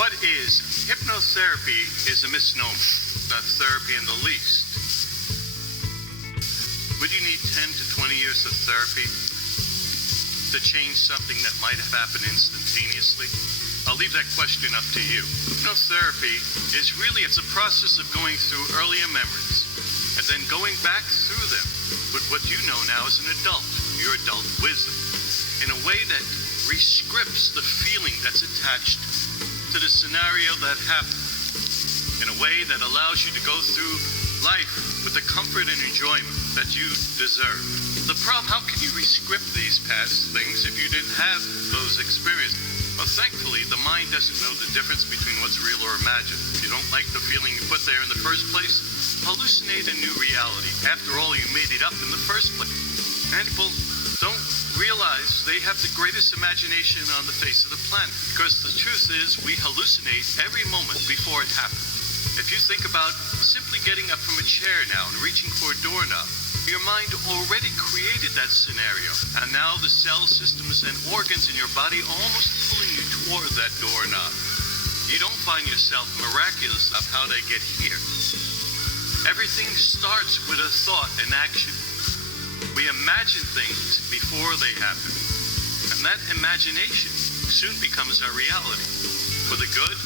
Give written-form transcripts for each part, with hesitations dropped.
What is hypnotherapy is a misnomer, not therapy in the least. Would you need 10 to 20 years of therapy to change something that might have happened instantaneously? I'll leave that question up to you. Hypnotherapy is really, it's a process of going through earlier memories and then going back through them with what you know now as an adult, your adult wisdom, in a way that rescripts the feeling that's attached to the scenario that happened, in a way that allows you to go through life with the comfort and enjoyment that you deserve. The problem, how can you rescript these past things if you didn't have those experiences? Well, thankfully, the mind doesn't know the difference between what's real or imagined. If you don't like the feeling you put there in the first place, hallucinate a new reality. After all, you made it up in the first place. And people don't realize they have the greatest imagination on the face of the planet. Because the truth is, we hallucinate every moment before it happens. If you think about simply getting up from a chair now and reaching for a doorknob, your mind already created that scenario. And now the cell systems and organs in your body are almost pulling you toward that doorknob. You don't find yourself miraculous of how they get here. Everything starts with a thought and action. We imagine things before they happen. And that imagination soon becomes our reality, for the good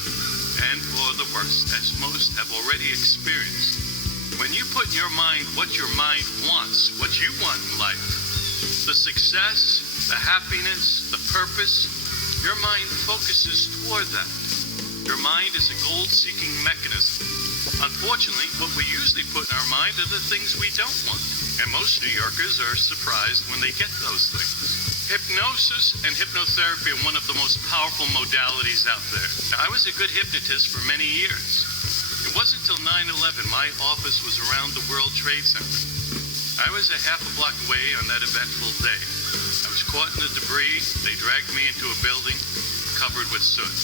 and for the worst, as most have already experienced. When you put in your mind what your mind wants, what you want in life, the success, the happiness, the purpose, your mind focuses toward that. Your mind is a goal-seeking mechanism. Unfortunately, what we usually put in our mind are the things we don't want. And most New Yorkers are surprised when they get those things. Hypnosis and hypnotherapy are one of the most powerful modalities out there. Now, I was a good hypnotist for many years. It wasn't until 9/11 my office was around the World Trade Center. I was a half a block away on that eventful day. I was caught in the debris. They dragged me into a building covered with soot.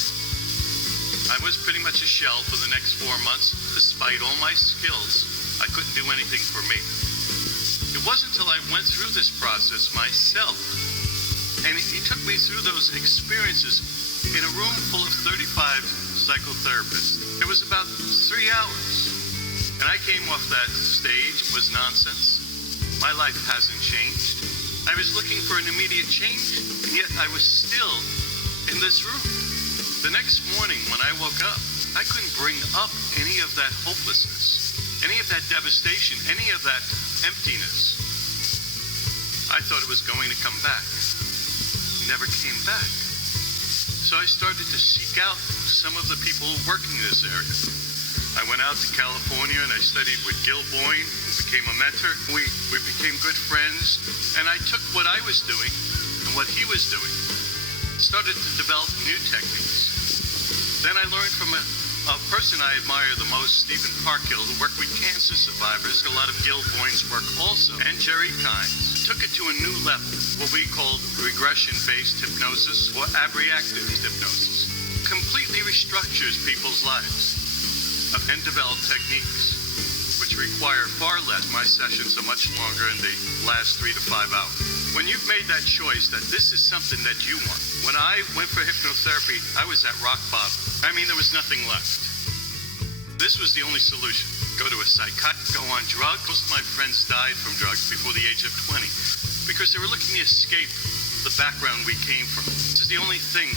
I was pretty much a shell for the next 4 months. Despite all my skills, I couldn't do anything for me. It wasn't until I went through this process myself, and it took me through those experiences in a room full of 35 psychotherapists. It was about 3 hours. And I came off that stage. It was nonsense. My life hasn't changed. I was looking for an immediate change, and yet I was still in this room. The next morning when I woke up, I couldn't bring up any of that hopelessness, any of that devastation, any of that emptiness. I thought it was going to come back. It never came back. So I started to seek out some of the people working in this area. I went out to California and I studied with Gil Boyne, who became a mentor. We became good friends, and I took what I was doing and what he was doing, started to develop new techniques. Then I learned from a person I admire the most, Stephen Parkhill, who worked with cancer survivors, a lot of Gil Boyne's work also, and Jerry Kynes. Took it to a new level, what we called regression-based hypnosis or abreactive hypnosis. Completely restructures people's lives and develop techniques which require far less. My sessions are much longer and they last 3 to 5 hours. When you've made that choice that this is something that you want, when I went for hypnotherapy, I was at rock bottom. I mean, there was nothing left. This was the only solution. Go to a psychiatrist, go on drugs. Most of my friends died from drugs before the age of 20 because they were looking to escape the background we came from. This is the only thing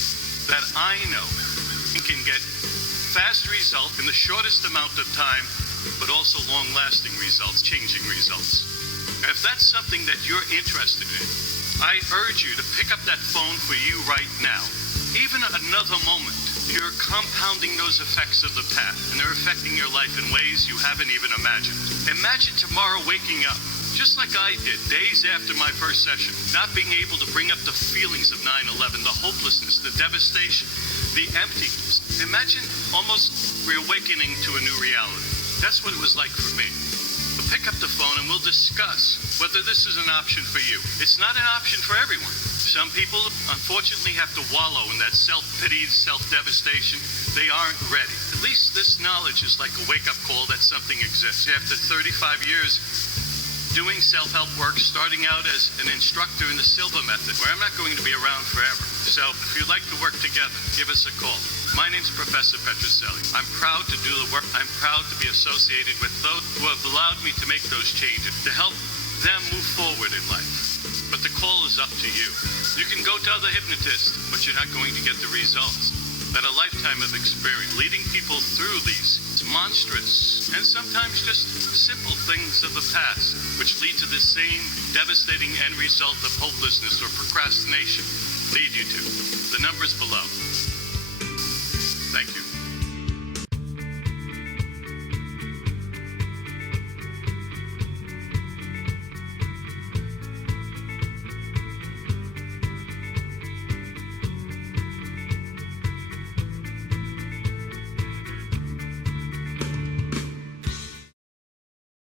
that I know can get fast results in the shortest amount of time, but also long-lasting results, changing results. And if that's something that you're interested in, I urge you to pick up that phone for you right now. Even another moment, you're compounding those effects of the past, and they're affecting your life in ways you haven't even imagined. Imagine tomorrow waking up, just like I did, days after my first session, not being able to bring up the feelings of 9/11, the hopelessness, the devastation, the emptiness. Imagine almost reawakening to a new reality. That's what it was like for me. But pick up the phone and we'll discuss whether this is an option for you. It's not an option for everyone. Some people, unfortunately, have to wallow in that self-pity, self-devastation. They aren't ready. At least this knowledge is like a wake-up call that something exists. After 35 years doing self-help work, starting out as an instructor in the Silva method, where I'm not going to be around forever. So if you'd like to work together, give us a call. My name's Professor Petroselli. I'm proud to do the work. I'm proud to be associated with those who have allowed me to make those changes, to help them move forward in life. But the call is up to you. You can go to other hypnotists, but you're not going to get the results that a lifetime of experience leading people through these monstrous and sometimes just simple things of the past, which lead to the same devastating end result of hopelessness or procrastination, lead you to. The number's below. Thank you.